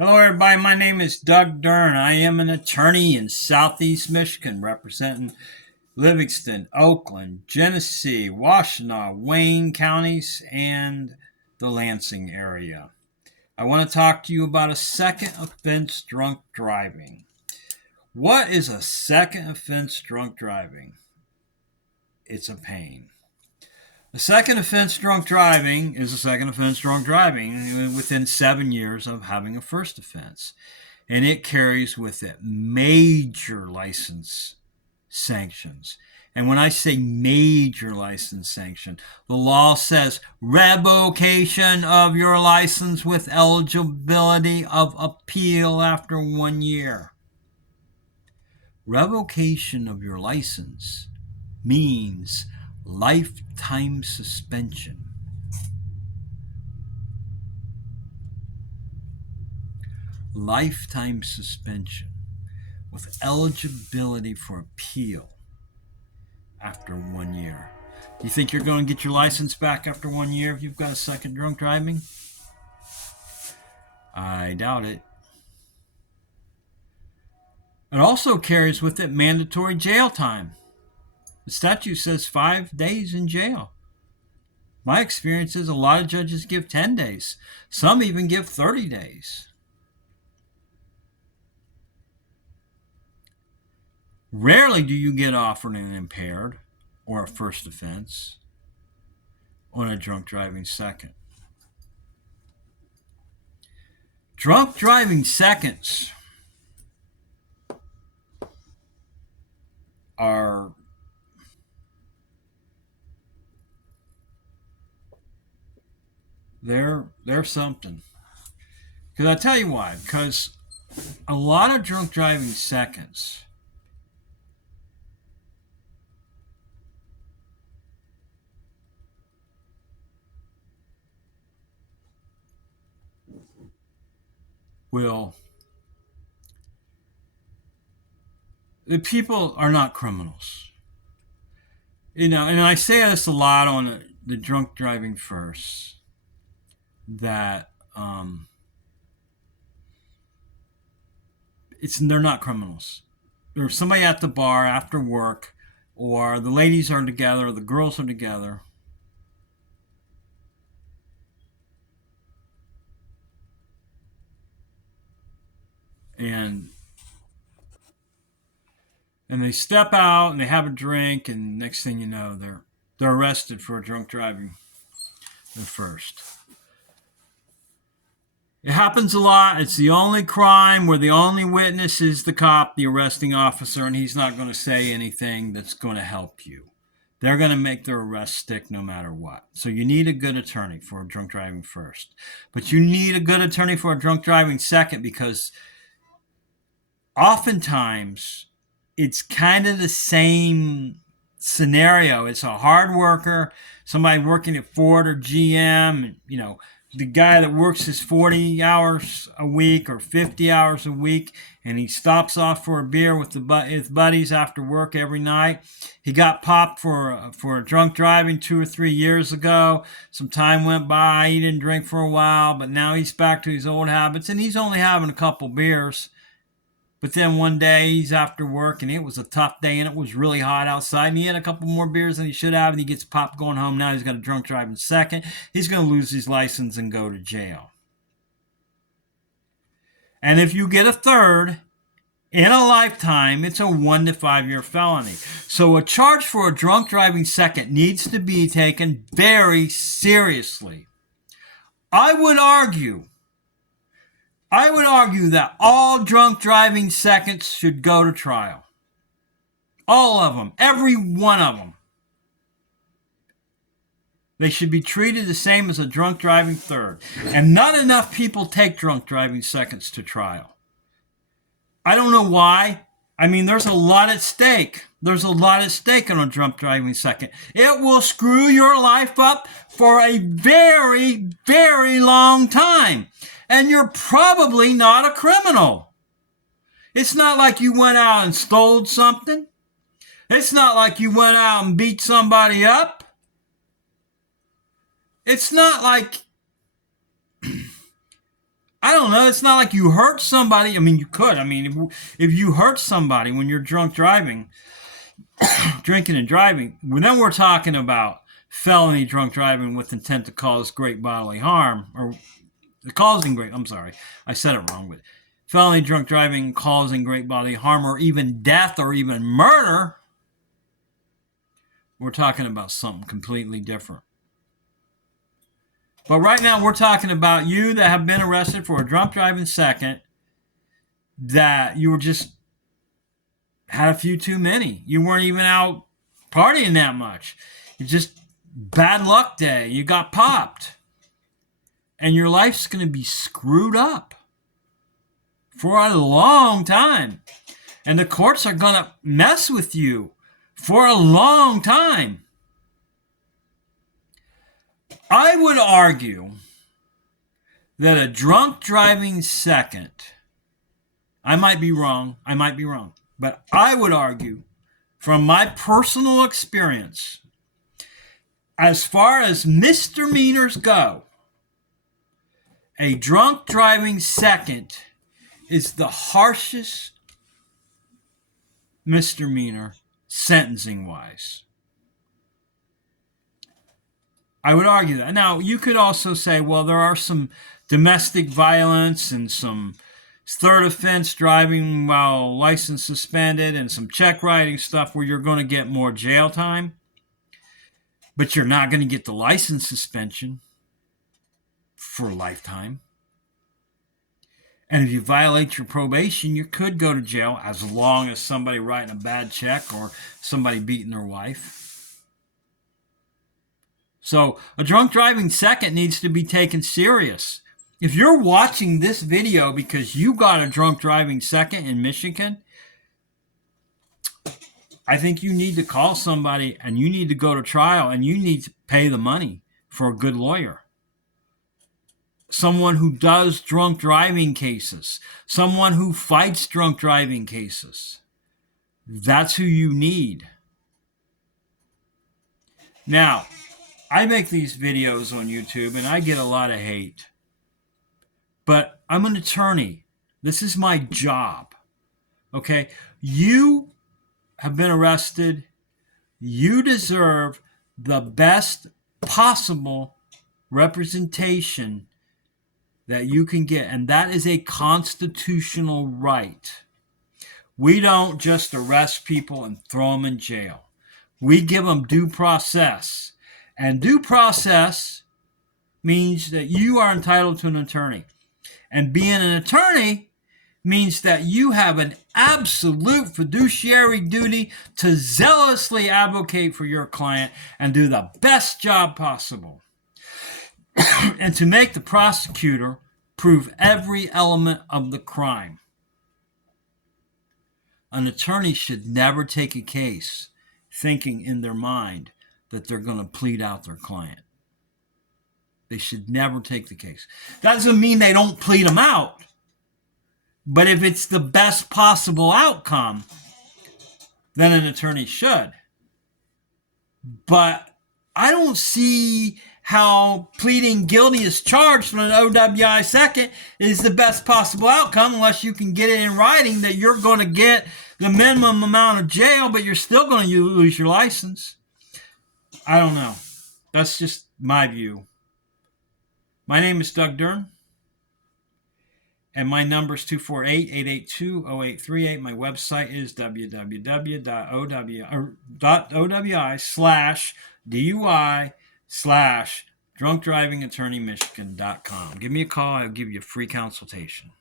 Hello, everybody. My name is Doug Dern. I am an attorney in Southeast Michigan, representing Livingston, Oakland, Genesee, Washtenaw, Wayne counties, and the Lansing area. I want to talk to you about a second offense drunk driving. What is a second offense drunk driving? It's a pain. A second offense drunk driving is a second offense drunk driving within 7 years of having a first offense. And it carries with it major license sanctions. And when I say major license sanction, the law says revocation of your license with eligibility of appeal after 1 year. Revocation of your license means lifetime suspension. Lifetime suspension with eligibility for appeal after 1 year. Do you think you're going to get your license back after 1 year if you've got a second drunk driving? I doubt it. It also carries with it mandatory jail time. The statute says 5 days in jail. My experience is a lot of judges give 10 days. Some even give 30 days. Rarely do you get offered an impaired or a first offense on a drunk driving second. Drunk driving seconds are they're something. Because I tell you why. Because a lot of drunk driving seconds will. The people are not criminals. And I say this a lot on the drunk driving first, that they're not criminals. There's somebody at the bar after work, or the ladies are together, or the girls are together, and they step out and they have a drink, and next thing you know, they're arrested for drunk driving the first. It happens a lot. It's the only crime where the only witness is the cop, the arresting officer, and he's not going to say anything that's going to help you. They're going to make their arrest stick no matter what. So you need a good attorney for a drunk driving first. But you need a good attorney for a drunk driving second, because oftentimes it's kind of the same scenario. It's a hard worker, somebody working at Ford or GM, the guy that works his 40 hours a week or 50 hours a week, and he stops off for a beer with his buddies after work every night. He got popped for drunk driving 2 or 3 years ago. Some time went by. He didn't drink for a while, but now he's back to his old habits, and he's only having a couple beers. But then one day he's after work, and it was a tough day, and it was really hot outside, and he had a couple more beers than he should have, and he gets popped going home. Now he's got a drunk driving second. He's going to lose his license and go to jail. And if you get a third in a lifetime, it's a 1 to 5 year felony. So a charge for a drunk driving second needs to be taken very seriously. I would argue that all drunk driving seconds should go to trial. All of them. Every one of them. They should be treated the same as a drunk driving third. And not enough people take drunk driving seconds to trial. I don't know why. There's a lot at stake. There's a lot at stake on a drunk driving second. It will screw your life up for a very, very long time. And you're probably not a criminal. It's not like you went out and stole something. It's not like you went out and beat somebody up. It's not like I don't know. It's not like you hurt somebody. I mean, you could. I mean, if you hurt somebody when you're drunk driving, drinking and driving, well, then we're talking about felony drunk driving with intent to cause great bodily harm, or causing great, I'm sorry, I said it wrong, but felony drunk driving causing great bodily harm or even death or even murder, we're talking about something completely different. But right now we're talking about you that have been arrested for a drunk driving second, that you were just had a few too many. You weren't even out partying that much. It's just bad luck day. You got popped. And your life's going to be screwed up for a long time. And the courts are going to mess with you for a long time. I would argue that a drunk driving second, I might be wrong, but I would argue from my personal experience, as far as misdemeanors go, a drunk driving second is the harshest misdemeanor sentencing-wise. I would argue that. Now, you could also say, well, there are some domestic violence and some third offense driving while license suspended and some check writing stuff where you're going to get more jail time, but you're not going to get the license suspension for a lifetime. And if you violate your probation, you could go to jail as long as somebody writing a bad check or somebody beating their wife. So a drunk driving second needs to be taken serious. If you're watching this video because you got a drunk driving second in Michigan, I think you need to call somebody and you need to go to trial and you need to pay the money for a good lawyer. Someone who does drunk driving cases, someone who fights drunk driving cases. That's who you need. Now, I make these videos on YouTube and I get a lot of hate. But I'm an attorney. This is my job. Okay? You have been arrested. You deserve the best possible representation that you can get. And that is a constitutional right. We don't just arrest people and throw them in jail. We give them due process. And due process means that you are entitled to an attorney. And being an attorney means that you have an absolute fiduciary duty to zealously advocate for your client and do the best job possible. And to make the prosecutor prove every element of the crime. An attorney should never take a case thinking in their mind that they're going to plead out their client. They should never take the case. That doesn't mean they don't plead them out. But if it's the best possible outcome, then an attorney should. But I don't see how pleading guilty as charged on an OWI second is the best possible outcome unless you can get it in writing that you're going to get the minimum amount of jail, but you're still going to lose your license. I don't know. That's just my view. My name is Doug Dern, and my number is 248-882-0838. My website is www.owi/DUI/drunkdrivingattorneymichigan.com. Give me a call. I'll give you a free consultation.